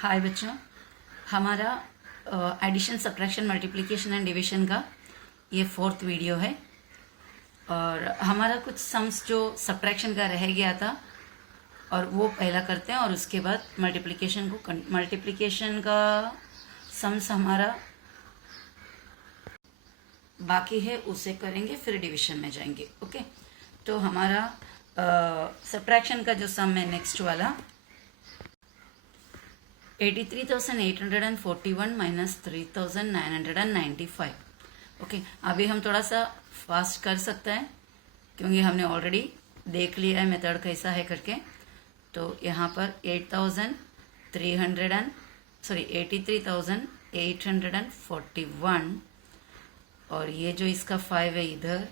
हाय बच्चों, हमारा addition subtraction multiplication and division का ये 4th वीडियो है। और हमारा कुछ सम्स जो सब्ट्रैक्शन का रह गया था और वो पहला करते हैं और उसके बाद मल्टीप्लिकेशन का सम्स हमारा बाकी है, उसे करेंगे फिर डिवीजन में जाएंगे। ओके, तो हमारा सब्ट्रैक्शन का जो सम है नेक्स्ट वाला 83,841 माइनस 3,995। ओके, अभी हम थोड़ा सा फास्ट कर सकते हैं क्योंकि हमने ऑलरेडी देख लिया है मेथड कैसा है करके। तो यहाँ पर 83,841 और ये जो इसका 5 है इधर,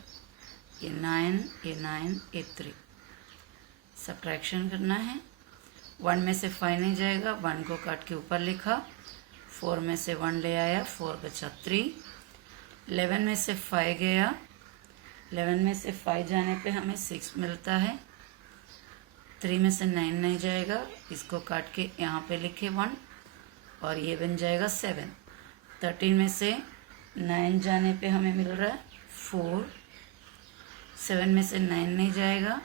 ये 9, ये 9, ये 3 सब्ट्रैक्शन करना है। 1 में से 5 नहीं जाएगा, 1 को काट के ऊपर लिखा। 4 में से 1 ले आया, 4 बचा 3। 11 में से 5 गया, 11 में से 5 जाने पे हमें 6 मिलता है। 3 में से 9 नहीं जाएगा, इसको काट के यहाँ पे लिखे 1 और ये बन जाएगा 7। 13 में से 9 जाने पे हमें मिल रहा है 4। 7 में से 9 नहीं जाएगा,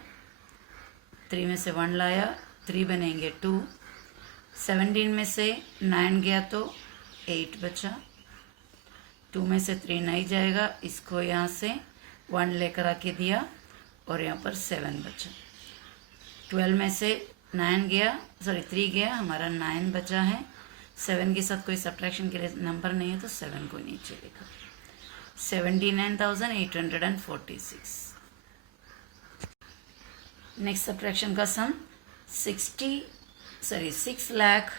3 में से 1 लाया, 3 बनेंगे 2। 17 में से 9 गया तो 8 बचा। 2 में से 3 नहीं जाएगा, इसको यहाँ से 1 लेकर आके दिया और यहाँ पर 7 बचा। 12 में से 3 गया, हमारा 9 बचा है। 7 के साथ कोई सब्ट्रैक्शन के लिए नंबर नहीं है तो 7 को नीचे लिखा। 79,846। नेक्स्ट सब्ट्रैक्शन का सम 6 lakh,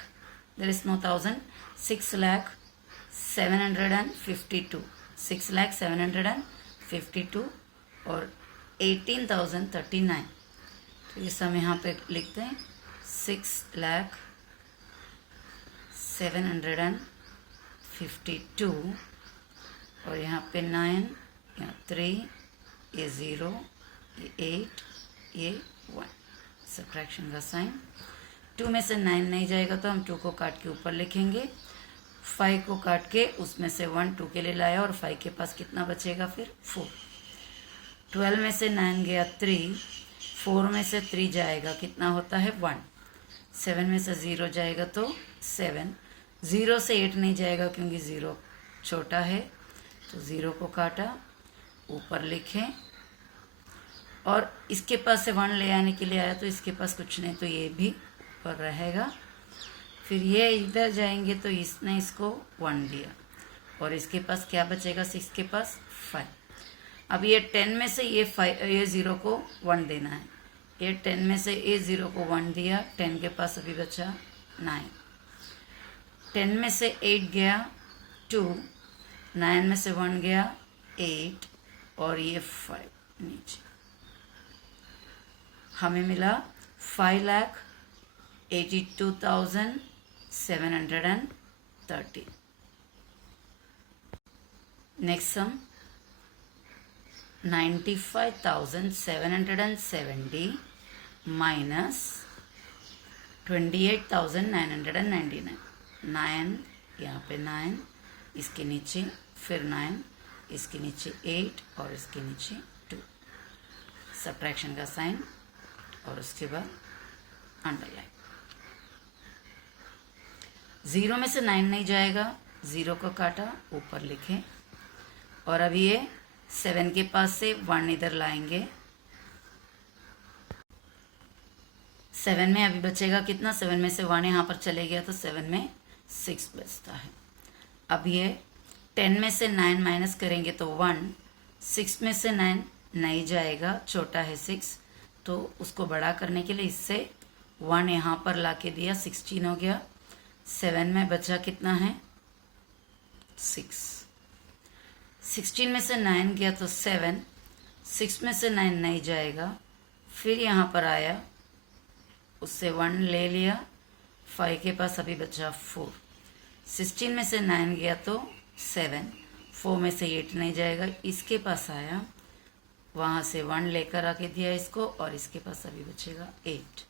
there is no thousand, 6,752, 6,752 और 18,039। तो ये सम यहाँ पे लिखते हैं 6,752 और यहाँ पे 9, यहाँ 3, ये 0, ये 8, ये 1 सब्ट्रैक्शन का साइन। 2 में से 9 नहीं जाएगा तो हम 2 को काट के ऊपर लिखेंगे। 5 को काट के उसमें से 1 2 के लिए लाया और 5 के पास कितना बचेगा फिर 4। 12 में से 9 गया 3, 4 में से 3 जाएगा कितना होता है 1। 7 में से 0 जाएगा तो 7। 0 से 8 नहीं जाएगा क्योंकि 0 छोटा है, तो 0 को काटा ऊपर लिखें और इसके पास से 1 ले आने के लिए आया तो इसके पास कुछ नहीं तो ये भी ऊपर रहेगा। फिर ये इधर जाएंगे तो इसने इसको 1 दिया और इसके पास क्या बचेगा 6 के पास 5। अब ये 10 में से ये 0 को 1 देना है। ये 10 में से ये 0 को 1 दिया, 10 के पास अभी बचा 9। 10 में से 8 गया 2, 9 में से 1 गया 8 और ये 5 नीचे। हमें मिला 5,82,730। Next sum 95,770 minus 28,999। 9 यहाँ पे 9, इसके नीचे फिर 9, इसके नीचे 8 और इसके नीचे 2 सब्ट्रैक्शन का साइन और उसके बाद अंडरलाइन। 0 में से 9 नहीं जाएगा, 0 को काटा ऊपर लिखें और अभी ये 7 के पास से 1 इधर लाएंगे। 7 में अभी बचेगा कितना, 7 में से 1 यहाँ पर चले गया तो 7 में 6 बचता है। अब ये 10 में से 9 माइनस करेंगे तो 1। 6 में से 9 नहीं जाएगा, छोटा है 6, तो उसको बड़ा करने के लिए इससे 1 यहाँ पर लाके दिया, 16 हो गया। 7 में बचा कितना है 6। 16 में से 9 गया तो 7। 6 में से 9 नहीं जाएगा, फिर यहाँ पर आया, उससे 1 ले लिया, 5 के पास अभी बचा 4। 16 में से 9 गया तो 7। 4 में से 8 नहीं जाएगा, इसके पास आया, वहाँ से 1 लेकर आके दिया इसको और इसके पास अभी बचेगा 8।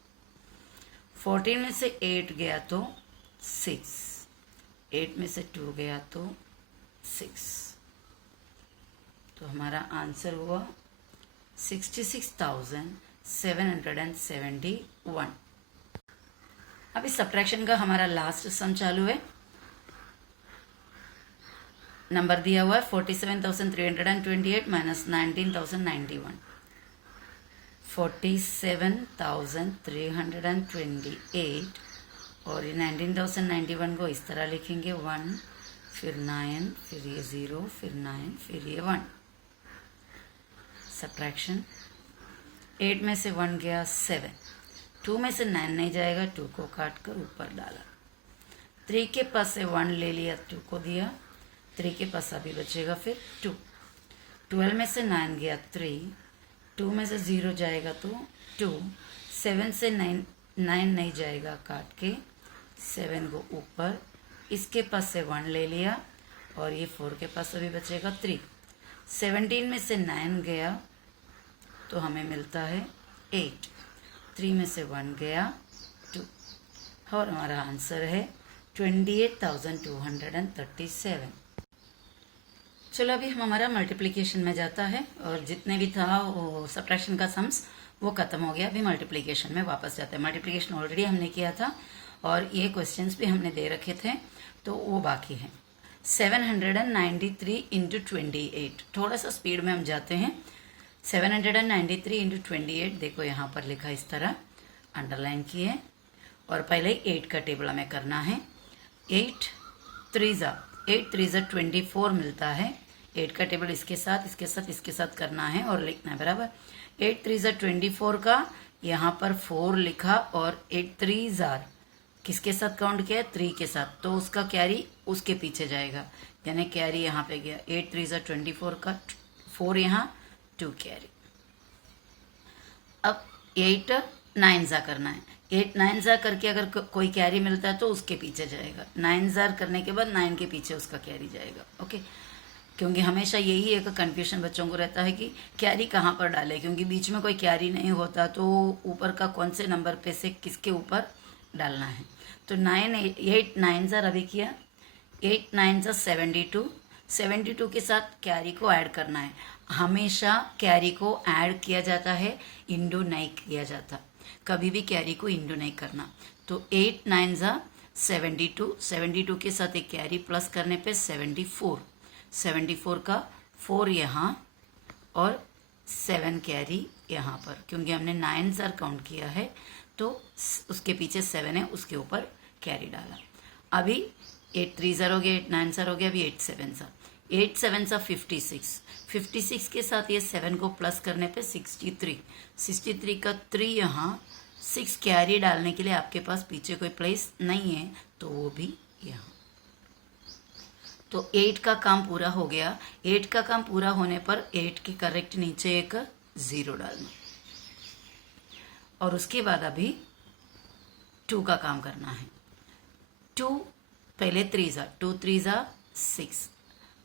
14 में से 8 गया तो 6, 8 में से 2 गया तो 6, तो हमारा आंसर हुआ 66,771। अभी सब्ट्रैक्शन का हमारा लास्ट सम चालू है। नंबर दिया हुआ है 47,328 माइनस 19,091। 47,328 और ये 19,091 को इस तरह लिखेंगे 1 फिर 9 फिर ये 0 फिर 9 फिर ये 1। सब्ट्रैक्शन 8 में से 1 गया 7, 2 में से 9 नहीं जाएगा, 2 को काट कर ऊपर डाला, 3 के पास से 1 ले लिया, 2 को दिया, 3 के पास अभी बचेगा फिर 2, 12 में से 9 गया 3, 2 में से 0 जाएगा तो 2, 7 से 9 नहीं जाएगा, काट के 7 को ऊपर, इसके पास से 1 ले लिया और ये 4 के पास अभी बचेगा 3, 17 में से 9 गया तो हमें मिलता है 8, 3 में से 1 गया 2 और हमारा आंसर है 28,237। चलो अभी हमारा मल्टीप्लिकेशन में जाता है और जितने भी था वो सब्ट्रैक्शन का सम्स वो खत्म हो गया। अभी मल्टीप्लिकेशन में वापस जाते हैं। मल्टीप्लिकेशन ऑलरेडी हमने किया था और ये क्वेश्चंस भी हमने दे रखे थे तो वो बाकी है। 793 इंटू 28, थोड़ा सा स्पीड में हम जाते हैं। 793 इंटू 28 देखो यहाँ पर लिखा इस तरह, अंडरलाइन किए और पहले 8 का टेबल हमें करना है। 8 3 24 मिलता है। 8 का टेबल इसके साथ इसके साथ इसके साथ करना है और लिखना है बराबर। 8 3 24 का यहाँ पर 4 लिखा और 8 3 किसके साथ काउंट किया, 3 के साथ, तो उसका कैरी उसके पीछे जाएगा, यानी कैरी यहाँ पे गया। 8 3 24 का 4 यहाँ 2 कैरी। अब 8 9 करना है। 8 9 करके अगर कोई कैरी मिलता है तो उसके पीछे जाएगा। 9 करने के बाद 9 के पीछे उसका कैरी जाएगा। ओके, क्योंकि हमेशा यही एक कंफ्यूजन बच्चों को रहता है कि कैरी कहाँ पर डाले, क्योंकि बीच में कोई कैरी नहीं होता तो ऊपर का कौन से नंबर पे से किसके ऊपर डालना है। तो 8 9 अभी किया। 8 9 72, 72 के साथ कैरी को ऐड करना है। हमेशा कैरी को ऐड किया जाता है, इंडू नहीं किया जाता। कभी भी कैरी को इंडू नहीं करना। तो 8 9 72, 72 के साथ एक कैरी प्लस करने पे 74, 74 का 4 यहाँ और 7 कैरी यहाँ पर, क्योंकि हमने 9 काउंट किया है तो उसके पीछे 7 है, उसके ऊपर कैरी डाला। अभी 8 3 हो गया, 8 9 हो गया, अभी 8 7 8 7 56, 56 के साथ ये 7 को प्लस करने पे 63, 63 का 3 यहाँ, 6 कैरी डालने के लिए आपके पास पीछे कोई प्लेस नहीं है तो वो भी यहाँ। तो 8 का काम पूरा हो गया। 8 का काम पूरा होने पर 8 के करेक्ट नीचे एक 0 डालना और उसके बाद अभी 2 का काम करना है। 2 पहले 3 2 3 6।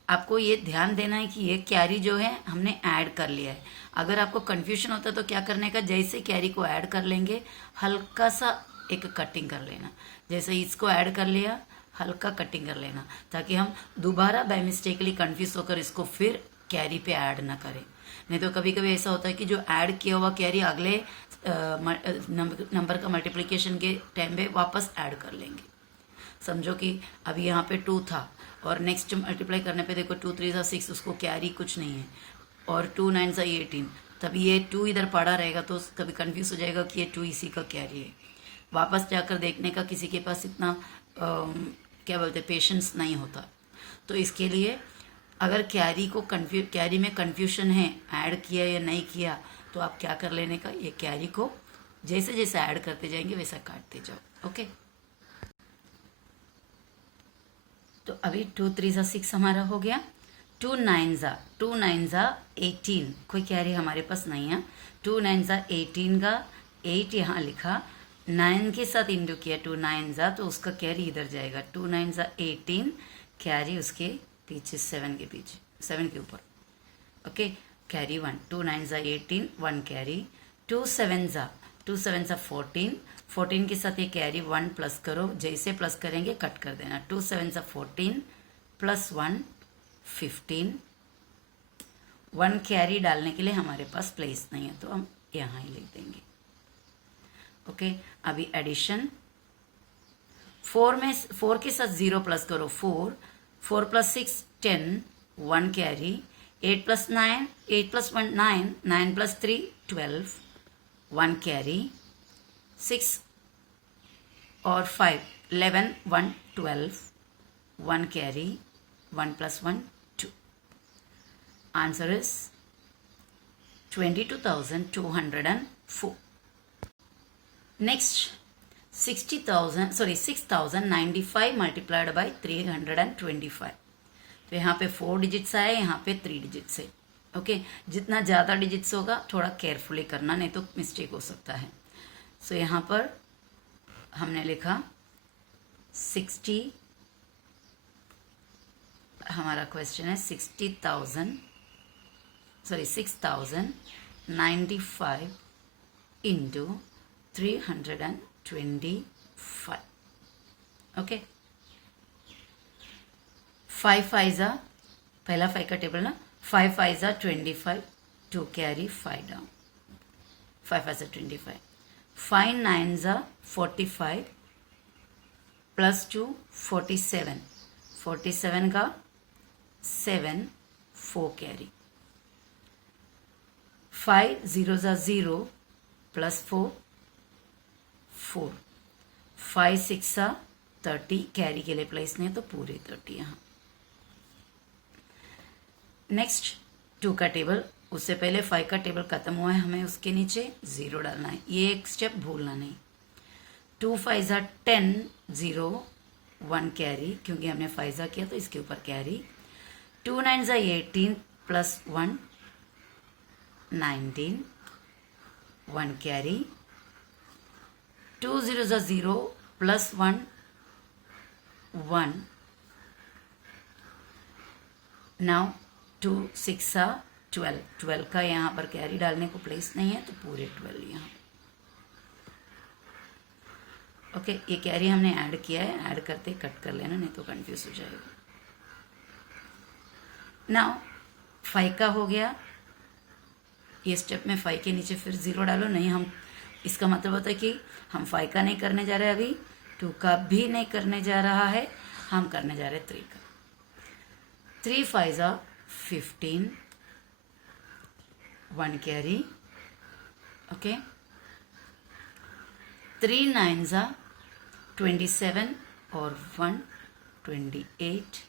आपको ये ध्यान देना है कि ये कैरी जो है हमने ऐड कर लिया है। अगर आपको कंफ्यूजन होता तो क्या करने का, जैसे कैरी को ऐड कर लेंगे हल्का सा एक कटिंग कर लेना। जैसे इसको ऐड कर लिया, हल्का कटिंग कर लेना, ताकि हम दोबारा बाय मिस्टेकली कंफ्यूज होकर इसको फिर कैरी पे ऐड ना करें। नहीं तो कभी कभी ऐसा होता है कि जो ऐड किया हुआ कैरी अगले नंबर का मल्टीप्लिकेशन के टाइम पे वापस ऐड कर लेंगे। समझो कि अभी यहाँ पे 2 था और नेक्स्ट मल्टीप्लाई करने पे देखो 2 3 6, उसको कैरी कुछ नहीं है और 2 9 18, तभी ये 2 इधर पड़ा रहेगा तो कभी कंफ्यूज हो जाएगा कि ये 2 इसी का कैरी है। वापस जाकर देखने का किसी के पास इतना क्या बोलते पेशेंस नहीं होता। तो इसके लिए अगर कैरी में कंफ्यूजन है, ऐड किया या नहीं किया, तो आप क्या कर लेने का, ये कैरी को जैसे जैसे ऐड करते जाएंगे वैसा काटते जाओ। ओके, तो अभी 2 3 6 हमारा हो गया। 2 9 18, कोई कैरी हमारे पास नहीं है। 2 9 18 का 8 यहाँ लिखा, 9 के साथ इंडू किया 2 9 तो उसका कैरी इधर जाएगा। 2 9 18, कैरी उसके पीछे 7 के पीछे 7 के ऊपर। Okay, carry 1, 2 9 18, 1 carry. 2 7 14, 14 के साथ ये कैरी 1 प्लस करो, जैसे प्लस करेंगे कट कर देना। 2 7 14 प्लस 1 15। 1 कैरी डालने के लिए हमारे पास प्लेस नहीं है तो हम यहाँ ही लिख देंगे। ओके, अभी एडिशन 4 के साथ 0 प्लस करो। 4 plus 6 10 1 carry. 8 plus 9 8 plus 1 9 9 plus 3 12 1 carry. 6 और 5 11 1 12 1 carry. 1 plus 1 2। Answer is 22,204. Next, 6,095 multiplied by 325। तो यहाँ पे 4 डिजिट्स आए, यहाँ पे 3 डिजिट्स है। ओके, जितना ज़्यादा डिजिट्स होगा थोड़ा केयरफुली करना, नहीं तो मिस्टेक हो सकता है। सो यहाँ पर हमने लिखा 60, हमारा क्वेश्चन है 6,095 इंटू 325। ओके, 5 5 जा, पहला 5 का टेबल ना, 5 5 जा 25, 2 कैरी 5 डाउन, 5 5 जा 25, 5 9 जा 45 प्लस 2 47, 47 का 7 4 कैरी। 5 0 जा 0 प्लस 4 4, 5 6 जा 30, कैरी के लिए प्लेस नहीं है तो पूरे 30 यहाँ। नेक्स्ट 2 का टेबल, उससे पहले 5 का टेबल खत्म हुआ है, हमें उसके नीचे 0 डालना है, ये एक स्टेप भूलना नहीं। 2 5 जा 10 0 1 कैरी, क्योंकि हमने 5 जा किया तो इसके ऊपर कैरी। 2 9 जा 18 प्लस 1 19 1 कैरी। 2 0 जा 0 प्लस 1 1। नाउ 2 6 जा 12, 12 का यहाँ पर कैरी डालने को प्लेस नहीं है तो पूरे 12 यहाँ। ओके, ये कैरी हमने ऐड किया है, ऐड करते कट कर लेना नहीं तो कंफ्यूज हो जाएगा। नाउ 5 का हो गया, ये स्टेप में 5 के नीचे फिर 0 डालो नहीं, हम इसका मतलब होता है कि हम 5 का नहीं करने जा रहे अभी, 2 का भी नहीं करने जा रहा है, हम करने जा रहे 3 का। 3 5 जा 15 1 कैरी। ओके, 3 9 जा 27 और 1 28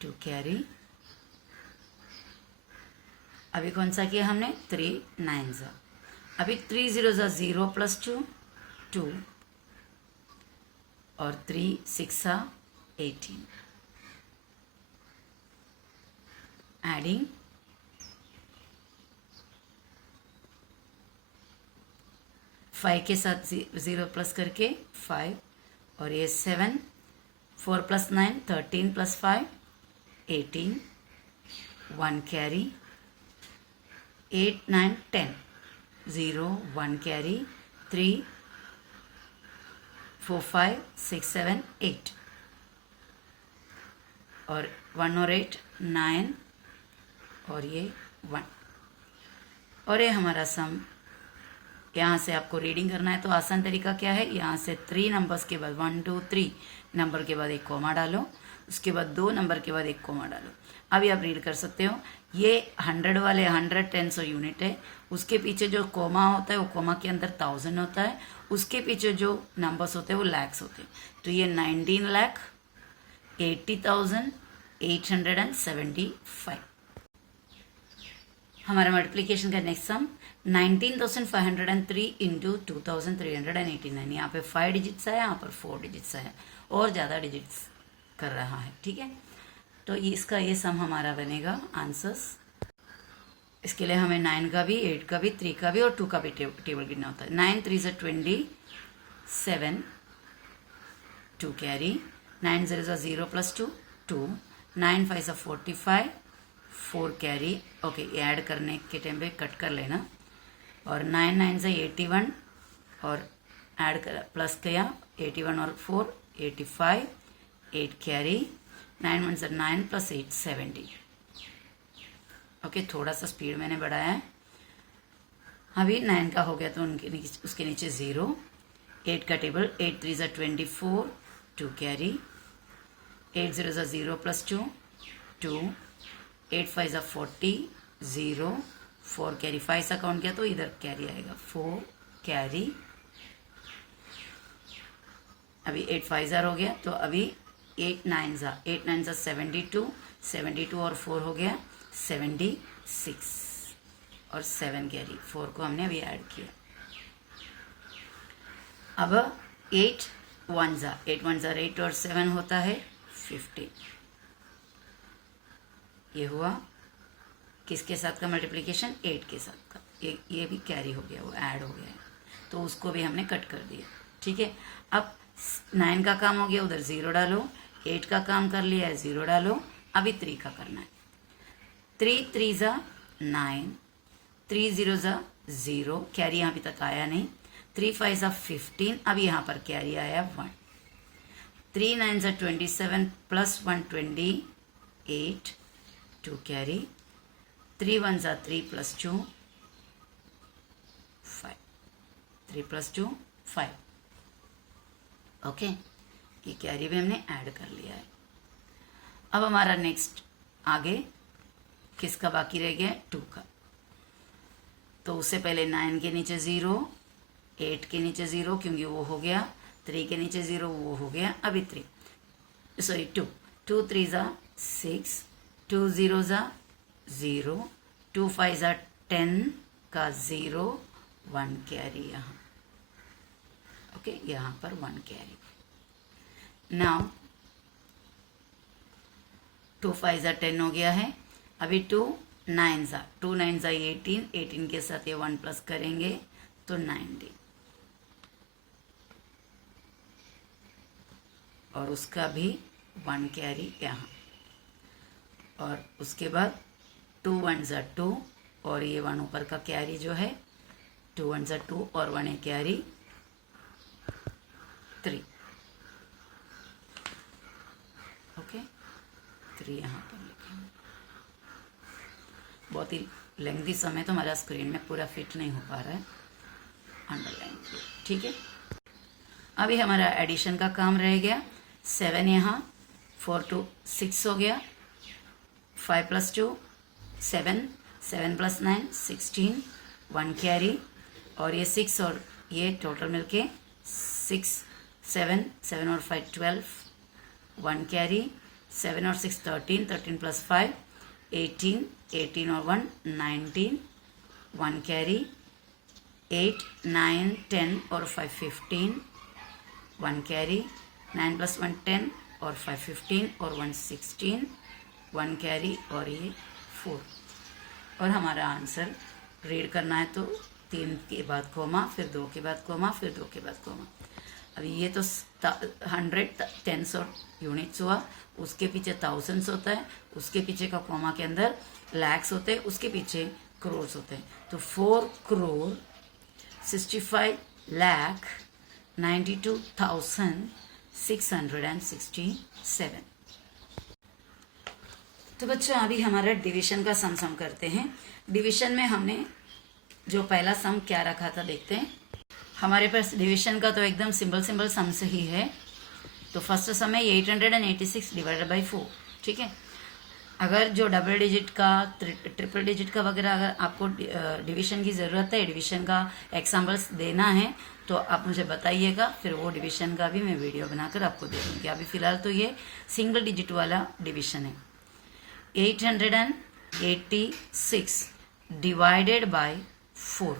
2 कैरी। अभी कौन सा किया हमने, 3 9 जा। अभी 3 0 जा 0 प्लस 2 2 और 3 6 जा 18, एडिंग 5 के साथ 0 प्लस करके 5 और ये 7, 4 प्लस 9 13 प्लस 5 18 1 कैरी। 8 9 10 0 1 कैरी। 3 4 5 6 7 8 और 1 और 8 9 और ये 1। और ये हमारा सम। यहाँ से आपको रीडिंग करना है तो आसान तरीका क्या है, यहाँ से 3 नंबर्स के बाद 1 2 3 नंबर के बाद एक कोमा डालो, उसके बाद 2 नंबर के बाद एक कोमा डालो। अभी आप रीड कर सकते हो, ये 100 वाले 100 टेंस और यूनिट है, उसके पीछे जो कोमा होता है वो कोमा के अंदर 1000 होता है, उसके पीछे जो नंबर्स होते हैं वो लैक्स होते हैं। तो ये 19,80,875। हमारा मल्टीप्लीकेशन का नेक्स्ट सम 19,503 इंटू 2,389। यहाँ पे 5 डिजिट्स है, यहाँ पर 4 डिजिट्स है और ज़्यादा डिजिट्स कर रहा है। ठीक है, तो इसका ये सम हमारा बनेगा आंसर्स। इसके लिए हमें 9 का भी, 8 का भी, 3 का भी और 2 का भी टेबल गिनना होता है। 9 3 से 27 2 कैरी। 9 0 से 0 प्लस 2 2। 9 5 से 45 4 कैरी। ओके, ऐड करने के टाइम पे कट कर लेना। और 9 9 से 81 और ऐड कर प्लस किया 81 और 4 85, 8 कैरी, 9 1 9 प्लस 8 70। ओके, थोड़ा सा स्पीड मैंने बढ़ाया है। अभी 9 का हो गया तो उसके नीचे 0, 8 का टेबल, 8 3 24, 2 कैरी, 8 0 0 प्लस 2 2, 8 5 40, 0, 4 कैरी, 5 सा काउंट किया तो इधर कैरी आएगा 4 कैरी। अभी 8 5 हो गया तो अभी 8 9 72, 72 और 4 हो गया 76 और 7 कैरी, 4 को हमने अभी ऐड किया। अब 8 1 8 और 7 होता है 15। ये हुआ किसके साथ का मल्टीप्लिकेशन? 8 के साथ का। ये भी कैरी हो गया, वो ऐड हो गया है तो उसको भी हमने कट कर दिया। ठीक है, अब 9 का काम हो गया, उधर 0 डालो। 8 का काम कर लिया है, 0 डालो। अभी 3 का करना है। 3 3 9, 3 0 0, कैरी यहाँ अभी तक आया नहीं। 3 5 15, अब यहाँ पर कैरी आया 1। 3 9 27 plus 1 28, 2 carry. 3 1 3 plus 2 5, 3 plus 2 5। Okay, ये कैरी भी हमने ऐड कर लिया है। अब हमारा नेक्स्ट आगे किसका बाकी रह गया? 2 का। तो उससे पहले 9 के नीचे 0, 8 के नीचे 0 क्योंकि वो हो गया, 3 के नीचे 0 वो हो गया। अभी 2 2 3 6, 2 0 0, 2 5 10 का 0, 1 कैरी यहाँ। ओके, यहाँ पर 1 कैरी। नाउ 2 5 10 हो गया है। अभी 2 9 18, 18 के साथ ये 1 प्लस करेंगे तो 90, और उसका भी 1 कैरी यहाँ। और उसके बाद 2 1 2, और ये 1 ऊपर का कैरी जो है 2 1 2 और 1 है कैरी 3। ओके, 3 यहाँ पर लिखेंगे। बहुत ही लेंथी समय तो हमारा स्क्रीन में पूरा फिट नहीं हो पा रहा है, अंडरलाइन। ठीक है, अभी हमारा एडिशन का काम रह गया। 7 यहाँ, 4 2 6 हो गया। 5 प्लस 2 7, 7 प्लस 9 16, 1 कैरी। और ये 6 और ये टोटल मिलके 6 7, 7 और 5 12, 1 कैरी। 7 और 6 13, 13 प्लस 5 18, 18 और 1 19, 1 कैरी। 8 9 10 और 5 15, 1 कैरी। 9 प्लस 1 10 और 5 15 और 1 16, 1 कैरी और ये 4। और हमारा आंसर रीड करना है तो 3 के बाद कोमा, फिर 2 के बाद कोमा, फिर 2 के बाद कोमा। अभी ये तो 100 टेंस और यूनिट्स हुआ, उसके पीछे थाउजेंड्स होता है, उसके पीछे का कोमा के अंदर लैक्स होते हैं, उसके पीछे क्रोर्स होते हैं। तो 4 crore 65 lakh 92,667। तो बच्चों अभी हमारा डिवीजन का सम करते हैं। डिवीजन में हमने जो पहला सम क्या रखा था देखते हैं। हमारे पास डिवीजन का तो एकदम सिंपल सम्स ही है। तो फर्स्ट सम है 886 डिवाइडेड बाई 4। ठीक है, अगर जो डबल डिजिट का ट्रिपल डिजिट का वगैरह अगर आपको डिवीजन की ज़रूरत है, डिवीजन का एग्जाम्पल्स देना है तो आप मुझे बताइएगा, फिर वो डिवीजन का भी मैं वीडियो बनाकर आपको दे दूँगी। अभी फ़िलहाल तो ये सिंगल डिजिट वाला डिवीजन है। 886 डिवाइडेड बाय 4।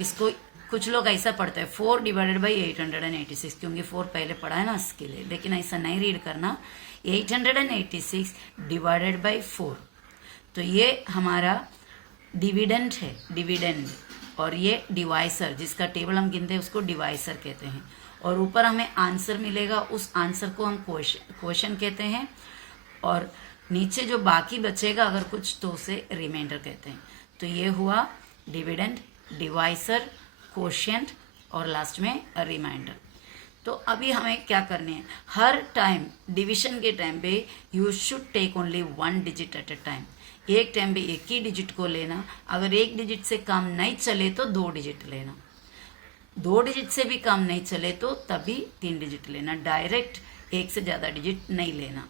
इसको कुछ लोग ऐसा पढ़ते हैं 4 डिवाइडेड बाई 886, क्योंकि 4 पहले पढ़ा है ना इसके लिए, लेकिन ऐसा नहीं रीड करना। 886 डिवाइडेड बाई 4। तो ये हमारा डिविडेंड है, डिविडेंड। और ये डिवाइसर, जिसका टेबल हम गिनते हैं उसको डिवाइसर कहते हैं। और ऊपर हमें आंसर मिलेगा, उस आंसर को हम क्वेश्चन कहते हैं। और नीचे जो बाकी बचेगा अगर कुछ तो उसे रिमाइंडर कहते हैं। तो ये हुआ डिविडेंड, डिवाइसर, क्वोशिएंट और लास्ट में रिमाइंडर। तो अभी हमें क्या करने हैं, हर टाइम डिवीजन के टाइम पे you should take only 1 digit at a time. एक टाइम पे एक ही डिजिट को लेना, अगर एक डिजिट से काम नहीं चले तो 2 डिजिट लेना, 2 डिजिट से भी काम नहीं चले तो तभी 3 डिजिट लेना, डायरेक्ट एक से ज़्यादा डिजिट नहीं लेना।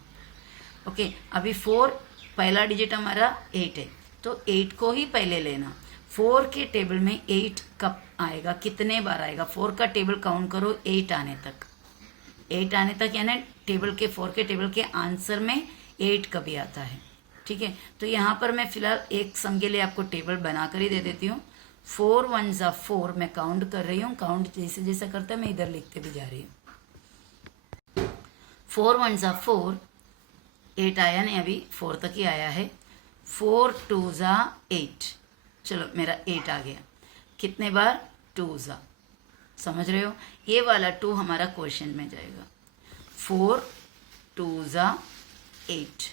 ओके, अभी 4 पहला डिजिट हमारा 8 है, तो 8 को ही पहले लेना। 4 के टेबल में 8 कब आएगा, कितने बार आएगा, 4 का टेबल काउंट करो 8 आने तक, 8 आने तक, यानी टेबल के 4 के टेबल के आंसर में 8 कभी आता है। ठीक है, तो यहाँ पर मैं फिलहाल एक सम के लिए आपको टेबल बना कर ही दे देती हूँ। 4 1 जा 4 मैं काउंट कर रही हूँ, काउंट जैसे जैसे करता है मैं इधर लिखते भी जा रही हूँ। 4 1 जा 4, 8 आया नहीं, अभी 4 तक ही आया है। 4 2 जा 8, चलो मेरा 8 आ गया। कितने बार, 2 जा, समझ रहे हो, ये वाला 2 हमारा क्वेश्चन में जाएगा। 4 2 जा 8।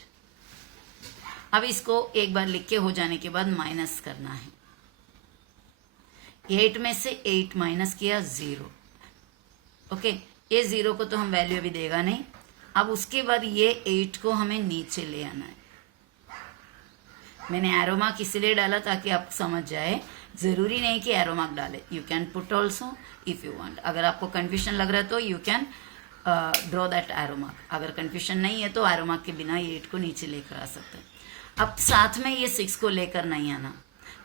अब इसको एक बार लिख के हो जाने के बाद माइनस करना है। 8 में से 8 माइनस किया 0। ओके, ये 0 को तो हम वैल्यू अभी देगा नहीं। अब उसके बाद ये 8 को हमें नीचे ले आना है। मैंने एरो मार्क इसलिए डाला ताकि आप समझ जाए, जरूरी नहीं कि एरो मार्क डाले, you can put also if you want. अगर आपको कंफ्यूजन लग रहा है तो you can draw that arrow mark. अगर कंफ्यूजन नहीं है तो एरो मार्क के बिना ये 8 को नीचे लेकर आ सकते हैं। अब साथ में ये 6 को लेकर नहीं आना,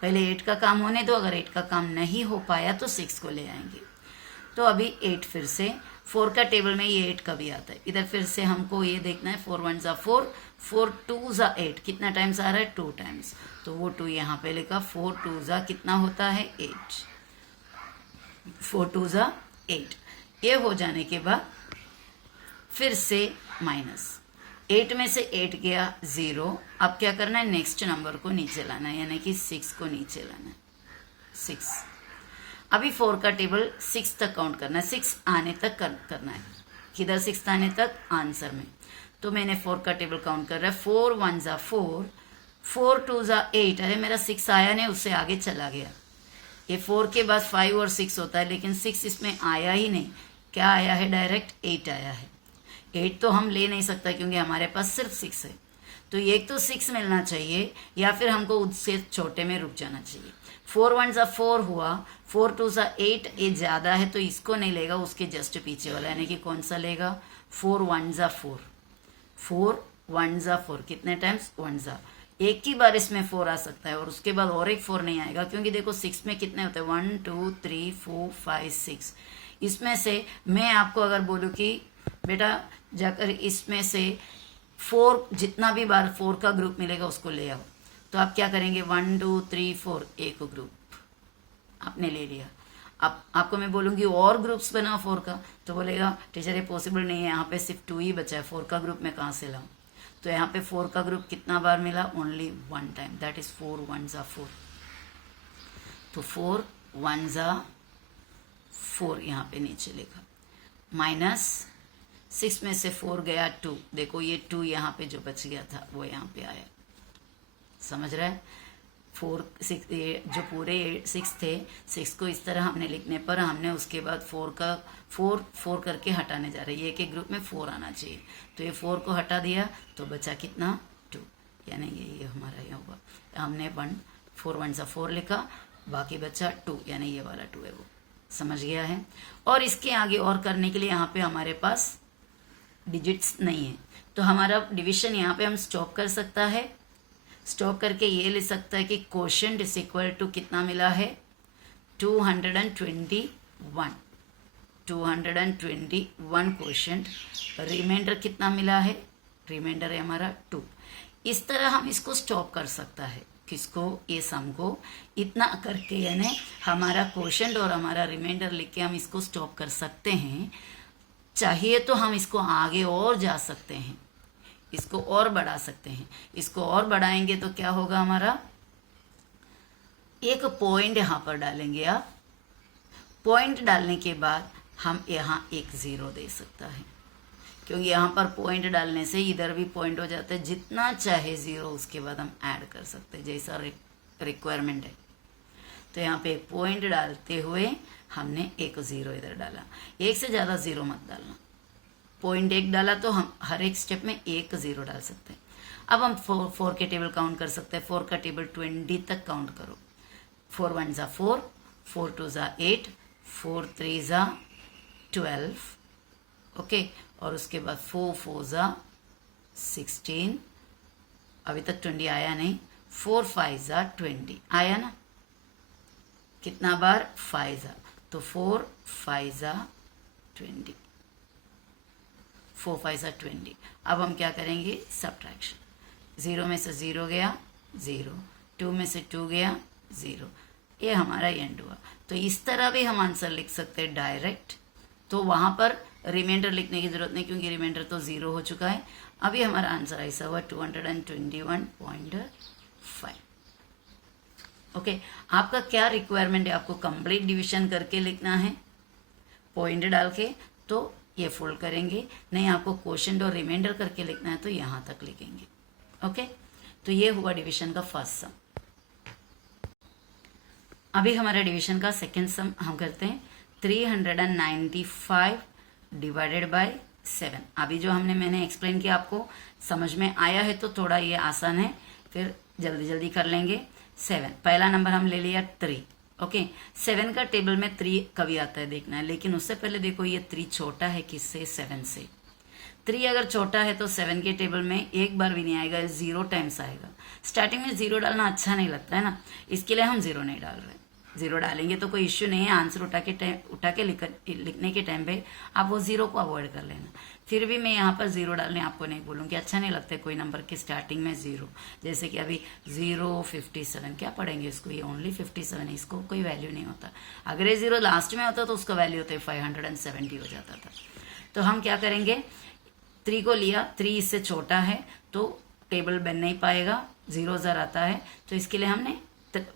पहले 8 का काम होने दो, अगर 8 का काम नहीं हो पाया तो 6 को ले आएंगे। तो अभी 8 फिर से 4 का टेबल में ये 8 कभी आता है, इधर फिर से हमको ये देखना है। 4 1 जा 4, 4 2 जा 8, कितना टाइम्स आ रहा है, 2 टाइम्स, तो वो 2 यहाँ पे लिखा। 4 2 जा कितना होता है, 8, 4 2 जा 8। ये हो जाने के बाद फिर से माइनस, 8 में से 8 गया 0। अब क्या करना है, नेक्स्ट नंबर को नीचे लाना है, यानी कि 6 को नीचे लाना है, 6। अभी 4 का टेबल 6 तक काउंट करना है, 6 आने तक करना है। किधर 6 आने तक, आंसर में। तो मैंने 4 का टेबल काउंट कर रहा है। 4 1 जा 4, 4 2 जा 8, अरे मेरा 6 आया नहीं, उससे आगे चला गया। ये 4 के बाद 5 और 6 होता है, लेकिन 6 इसमें आया ही नहीं। क्या आया है, डायरेक्ट 8 आया है। 8 तो हम ले नहीं सकता क्योंकि हमारे पास सिर्फ 6 है, तो एक तो 6 मिलना चाहिए या फिर हमको उससे छोटे में रुक जाना चाहिए। 4 1 जा 4 हुआ, 4 2 जा 8, ये ज़्यादा है तो इसको नहीं लेगा, उसके जस्ट पीछे वाला, यानी कि कौन सा लेगा, 4 1 जा 4, 4 1 जा 4, कितने टाइम्स, 1 जा, एक ही बार इसमें 4 आ सकता है और उसके बाद और एक 4 नहीं आएगा, क्योंकि देखो 6 में कितने होते हैं, 1 2 3 4 5 6। इसमें से मैं आपको अगर बोलूँ कि बेटा जाकर इसमें से 4, जितना भी बार 4 का ग्रुप मिलेगा उसको ले आओ, तो आप क्या करेंगे, 1 2 3 4, एक ग्रुप आपने ले लिया। अब आपको मैं बोलूँगी और ग्रुप्स बनाओ 4 का, तो बोलेगा टीचर ये पॉसिबल नहीं है, यहाँ पे सिर्फ 2 ही बचा है, 4 का ग्रुप मैं कहाँ से लाऊं। तो यहाँ पे 4 का ग्रुप कितना बार मिला, ओनली 1 टाइम, दैट इज 4 1 जा 4। तो 4 1 जा 4 यहाँ पे नीचे लिखा, माइनस 6 में से 4 गया 2, देखो ये 2 यहाँ पे जो बच गया था वो यहाँ पे आया, समझ रहा है। 4 6 ये जो पूरे 6 थे, 6 को इस तरह हमने लिखने पर हमने उसके बाद 4 का 4 करके हटाने जा रहे हैं, एक एक ग्रुप में 4 आना चाहिए, तो ये 4 को हटा दिया तो बचा कितना, 2, यानी ये हमारा यहाँ हुआ, हमने 4 1 जा 4 लिखा, बाकी बचा 2, यानी ये वाला 2 है वो, समझ गया है। और इसके आगे और करने के लिए यहाँ पे हमारे पास डिजिट्स नहीं है, तो हमारा डिवीजन यहाँ पे हम स्टॉप कर सकता है, स्टॉप करके ये लिख सकता है कि क्वोशंट इज इक्वल टू कितना मिला है, 221, 221 क्वोशंट। रिमाइंडर कितना मिला है, रिमाइंडर है हमारा 2। इस तरह हम इसको स्टॉप कर सकता है, किसको, ये सम को इतना करके, यानी हमारा क्वोशंट और हमारा रिमाइंडर लिख के हम इसको स्टॉप कर सकते हैं। चाहिए तो हम इसको आगे और जा सकते हैं, इसको और बढ़ा सकते हैं। इसको और बढ़ाएंगे तो क्या होगा, हमारा एक पॉइंट यहाँ पर डालेंगे आप, पॉइंट डालने के बाद हम यहाँ एक 0 दे सकता है, क्योंकि यहाँ पर पॉइंट डालने से इधर भी पॉइंट हो जाता है, जितना चाहे 0 उसके बाद हम ऐड कर सकते हैं, जैसा रिक्वायरमेंट है। तो यहाँ पे एक पॉइंट डालते हुए हमने एक ज़ीरो इधर डाला। एक से ज़्यादा ज़ीरो मत डालना। 0.1 डाला तो हम हर एक स्टेप में एक ज़ीरो डाल सकते हैं। अब हम 4 के टेबल काउंट कर सकते हैं। 4 का टेबल 20 तक काउंट करो। 4 1 ज़ा 4, 4 2 ज़ा 8, 4 3 ज़ा 12, ओके। और उसके बाद 4 4 ज़ा 16, अभी तक 20 आया नहीं। 4 5 ज़ा 20 आया ना, कितना बार 5 ज़ा, तो 4 5 ज़ा 20, 4 5 ज़ा 20। अब हम क्या करेंगे, सब्ट्रैक्शन। 0 में से 0 गया 0, 2 में से 2 गया 0, ये हमारा एंड हुआ। तो इस तरह भी हम आंसर लिख सकते हैं डायरेक्ट। तो वहाँ पर रिमाइंडर लिखने की जरूरत नहीं, क्योंकि रिमाइंडर तो 0 हो चुका है। अभी हमारा आंसर ऐसा हुआ 221.5। ओके, आपका क्या रिक्वायरमेंट है, आपको कंप्लीट डिवीजन करके लिखना है पॉइंट डाल के, तो ये फोल्ड करेंगे। नहीं, आपको क्वोशंट और रिमाइंडर करके लिखना है तो यहाँ तक लिखेंगे। ओके, तो ये हुआ डिवीजन का फर्स्ट सम। अभी हमारा डिवीजन का सेकेंड सम हम करते हैं। 395 डिवाइडेड बाय 7। अभी जो मैंने एक्सप्लेन किया, आपको समझ में आया है तो थोड़ा ये आसान है, फिर जल्दी जल्दी कर लेंगे। 7 पहला नंबर हम ले लिया 3, ओके। 7 का टेबल में 3 कभी आता है देखना है, लेकिन उससे पहले देखो ये 3 छोटा है किससे, 7 से। 3 अगर छोटा है तो 7 के टेबल में एक बार भी नहीं आएगा, 0 टाइम्स आएगा। स्टार्टिंग में 0 डालना अच्छा नहीं लगता है ना, इसके लिए हम 0 नहीं डाल रहे। 0 डालेंगे तो कोई इश्यू नहीं है, आंसर उठा के लिखने के टाइम पे आप वो 0 को अवॉइड कर लेना। फिर भी मैं यहाँ पर 0 डालने आपको नहीं बोलूँगी, अच्छा नहीं लगता है कोई नंबर के स्टार्टिंग में 0। जैसे कि अभी 057, क्या पढ़ेंगे इसको, ये ओनली 57 है, इसको कोई वैल्यू नहीं होता। अगर ये 0 लास्ट में होता तो उसका वैल्यू होता है 570 हो जाता था। तो हम क्या करेंगे, 3 को लिया, 3 इससे छोटा है तो टेबल बन नहीं पाएगा, 0 ज़र आता है। तो इसके लिए हमने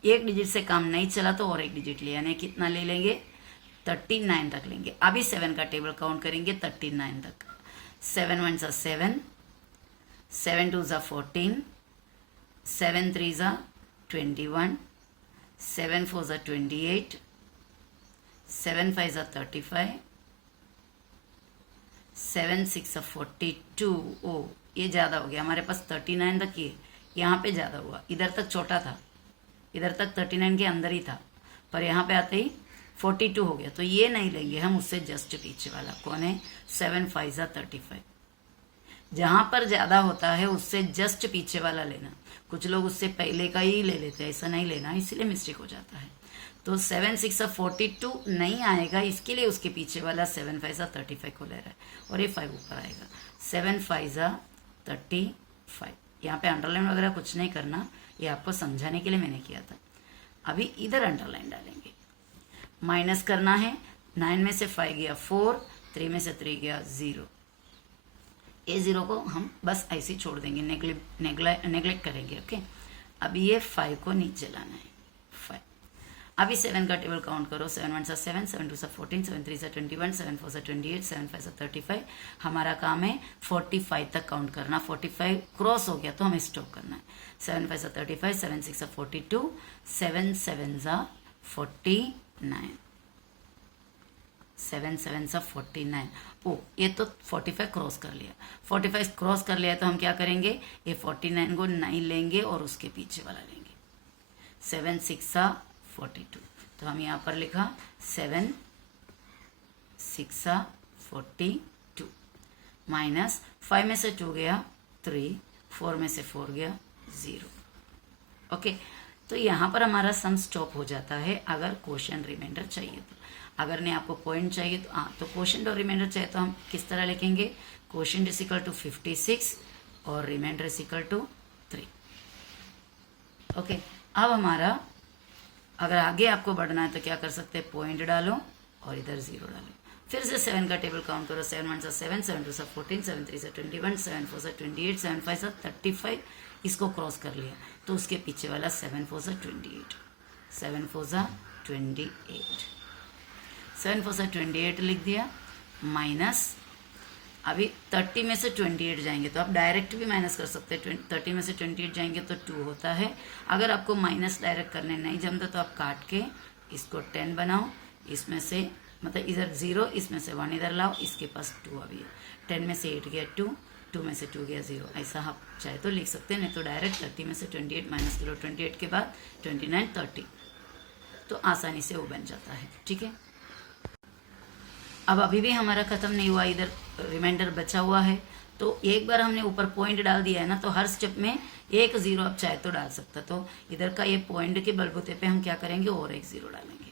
एक डिजिट से काम नहीं चला तो और एक डिजिट लिया, यानी कितना ले लेंगे, 39 तक लेंगे। अभी 7 का टेबल काउंट करेंगे 39 तक। 7 1 ज़ा 7, 7 2 ज़ा 14, 7 3 ज़ा 21, 7 4 ज़ा 28, 7 5 ज़ा 35, 7 6 ज़ा 42। ओ ये ज़्यादा हो गया, हमारे पास 39 तक ये यहाँ पे ज़्यादा हुआ, इधर तक छोटा था, इधर तक 39 के अंदर ही था, पर यहाँ पे आते ही 42 हो गया। तो ये नहीं लेंगे हम, उससे जस्ट पीछे वाला कौन है, 7 5 ज़ा 35। जहाँ पर ज़्यादा होता है उससे जस्ट पीछे वाला लेना। कुछ लोग उससे पहले का ही ले लेते हैं, ऐसा नहीं लेना, इसलिए मिस्टेक हो जाता है। तो 7 6 ज़ा 42 नहीं आएगा, इसके लिए उसके पीछे वाला 7 5 ज़ा 35 को ले रहा है, और ये 5 ऊपर आएगा। 7 5 ज़ा 35। यहाँ पे अंडरलाइन वगैरह कुछ नहीं करना, ये आपको समझाने के लिए मैंने किया था। अभी इधर अंडरलाइन डालेंगे, माइनस करना है। 9 में से 5 गया 4, 3 में से 3 गया 0। ये 0 को हम बस ऐसे ही छोड़ देंगे, नेग्लेक्ट करेंगे, ओके। अभी ये 5 को नीचे लाना है, 5। अभी 7 का टेबल काउंट करो। 7 1 सा 7, 7 2 सा 14, 7 3 सा 21, 7 4 सा 28, 7 5 सा 35। हमारा काम है 45 तक काउंट करना। 45 क्रॉस हो गया तो हमें स्टॉप करना है। 7 5 सा 35, 7 6 सा 42, 7 7 सा 49, 7 7 सा 49। ओ ये तो 45 क्रॉस कर लिया। 45 क्रॉस कर लिया तो हम क्या करेंगे, ये 49 को नहीं लेंगे और उसके पीछे वाला लेंगे। 7 6 सा 42, तो हम यहाँ पर लिखा 7 6 सा 42 माइनस 5 में से 2 गया 3, 4 में से 4 गया 0, ओके। तो यहाँ पर हमारा सम स्टॉप हो जाता है अगर क्वोशंट रिमाइंडर चाहिए तो। अगर नहीं आपको पॉइंट चाहिए तो क्वोशंट और रिमाइंडर चाहिए तो हम किस तरह लिखेंगे, क्वोशंट इज इक्वल टू 56 और remainder is equal to 3, okay. अब हमारा अगर आगे आपको बढ़ना है तो क्या कर सकते हैं, पॉइंट डालो और इधर 0 डालो। फिर से 7 का टेबल काउंट करो। 7 1 सा 7, 7 2 सा 14, 7 3 सा 21, 7 4 सा 28, 7 5 सा 35। इसको क्रॉस कर लिया तो उसके पीछे वाला 7 4 सा 28, 7 4 सा 28, 7 4 सा 28 लिख दिया। माइनस अभी 30 में से 28 जाएंगे तो आप डायरेक्ट भी माइनस कर सकते हैं। 30 में से 28 जाएंगे तो 2 होता है। अगर आपको माइनस डायरेक्ट करने नहीं जमता तो आप काट के इसको 10 बनाओ, इसमें से मतलब इधर 0, इसमें से 1 इधर लाओ, इसके पास 2 अभी है। 10 में से 8 गया 2, 2 में से 2 गया 0। ऐसा आप चाहे तो लिख सकते हैं, नहीं तो डायरेक्ट 30 में से 28 माइनस करो, 28 के बाद 29, 30, तो आसानी से वो बन जाता है। ठीक है, अब अभी भी हमारा खत्म नहीं हुआ, इधर रिमाइंडर बचा हुआ है। तो एक बार हमने ऊपर पॉइंट डाल दिया है ना, तो हर स्टेप में एक 0 आप चाहे तो डाल सकता। तो इधर का ये पॉइंट के बलबूते पे हम क्या करेंगे, और एक 0 डालेंगे।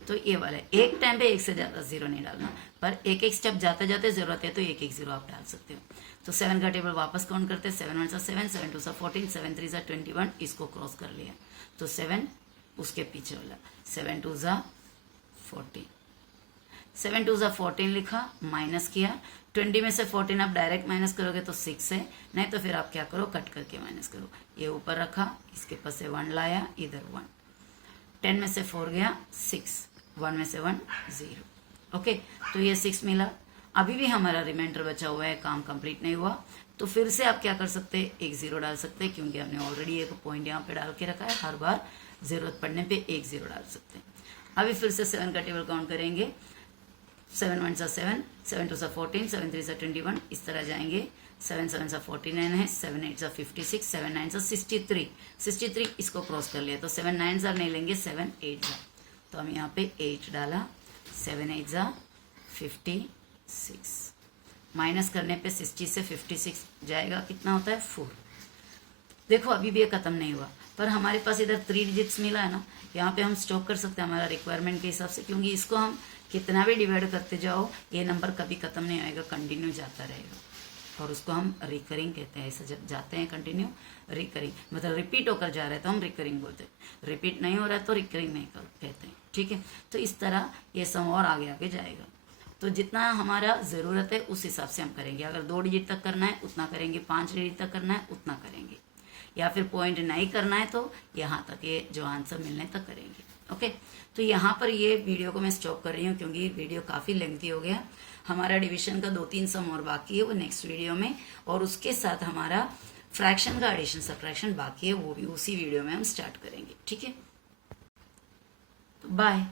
तो ये वाला एक टाइम पे एक से ज्यादा 0 नहीं डालना, पर एक एक स्टेप जाते जाते जरूरत है तो एक एक 0 आप डाल सकते हो। तो 7 का टेबल वापस काउंट करते हैं। 7 1 सा 7, 7 2 सा 14, 7 3 सा 21, इसको क्रॉस कर लिया तो 7 उसके पीछे वाला, 7 2 सा 14, 7 2 सा 14 लिखा, माइनस किया। 20 में से 14 आप डायरेक्ट माइनस करोगे तो 6 है, नहीं तो फिर आप क्या करो, कट करके माइनस करो। ये ऊपर रखा, इसके पास से 1 लाया, इधर 1। 10 में से 4 गया 6, 1 में से 1 0। ओके, तो ये 6 मिला। अभी भी हमारा रिमाइंडर बचा हुआ है, काम कंप्लीट नहीं हुआ। तो फिर से आप क्या कर सकते हैं, एक 0 डाल सकते हैं, क्योंकि हमने ऑलरेडी एक पॉइंट यहाँ पे डाल के रखा है। हर बार जरूरत पड़ने पे एक 0 डाल सकते हैं। अभी फिर से 7 का टेबल काउंट करेंगे। 7 1 सा 7, 7 2 सा 14, 7 3 सा 21, इस तरह जाएंगे। 7 7 सा 49 है, 7 8 सा 56, 7 9 सा 63, 63 इसको क्रॉस कर लिया। तो 7 9 सा नहीं लेंगे, 7 8 सा, तो हम यहाँ पे 8 डाला। 7 8 सा 56, माइनस करने पे 60 से 56 जाएगा, कितना होता है 4। देखो अभी भी ये खत्म नहीं हुआ, पर हमारे पास इधर 3 डिजिट्स मिला है ना, यहाँ पे हम स्टॉप कर सकते हैं हमारा रिक्वायरमेंट के हिसाब से, क्योंकि इसको हम कितना भी डिवाइड करते जाओ ये नंबर कभी खत्म नहीं होएगा, कंटिन्यू जाता रहेगा। और उसको हम रिकरिंग कहते हैं। ऐसा जब जाते हैं कंटिन्यू, रिकरिंग मतलब रिपीट होकर जा रहा है तो हम रिकरिंग बोलते हैं, रिपीट नहीं हो रहा है तो रिकरिंग नहीं कहते हैं। ठीक है, तो इस तरह ये सम और आगे आगे जाएगा। तो जितना हमारा ज़रूरत है उस हिसाब से हम करेंगे। अगर 2 डिजिट तक करना है उतना करेंगे, 5 डिजिट तक करना है उतना करेंगे, या फिर पॉइंट नहीं करना है तो यहाँ तक, ये जो आंसर मिलने तक करेंगे। ओके, तो यहाँ पर ये वीडियो को मैं स्टॉप कर रही हूँ, क्योंकि वीडियो काफ़ी लेंथी हो गया। हमारा डिवीजन का 2-3 सम और बाकी है, वो नेक्स्ट वीडियो में, और उसके साथ हमारा फ्रैक्शन का एडिशन सब्ट्रैक्शन बाकी है, वो भी उसी वीडियो में हम स्टार्ट करेंगे। ठीक है, तो बाय।